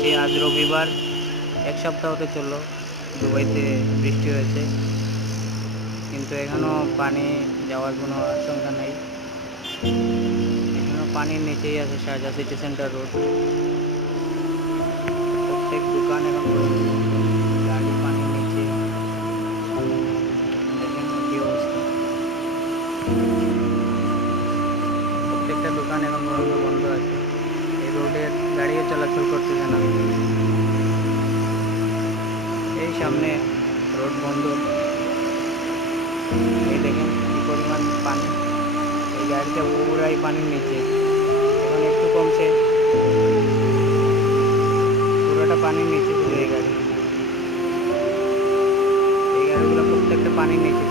এই আজ রবিবার, এক সপ্তাহ হতে চললো দুবাইতে বৃষ্টি হয়েছে, কিন্তু এখনও পানি যাওয়ার কোনো আশঙ্কা নেই। এখনও পানির নিচেই আছে শারজাহ সিটি সেন্টার রোড। প্রত্যেক দোকান এখন পর্যন্ত বন্ধ, গাড়ি পানির নিচে। দেখেন কি অবস্থা, প্রত্যেকটা দোকান এখন পর্যন্ত বন্ধ আছে। এই রোডে গাড়িও চলাচল করতেছে না। এই সামনে রোড বন্ধ, এই দেখেন কি পরিমাণ পানি। এই গাড়িটা পুরাই পানির নিচে, এখন একটু কমছে, পুরোটা পানির নিচে ছিল এই গাড়ি। এই গাড়িগুলো প্রত্যেকটা পানির নিচে।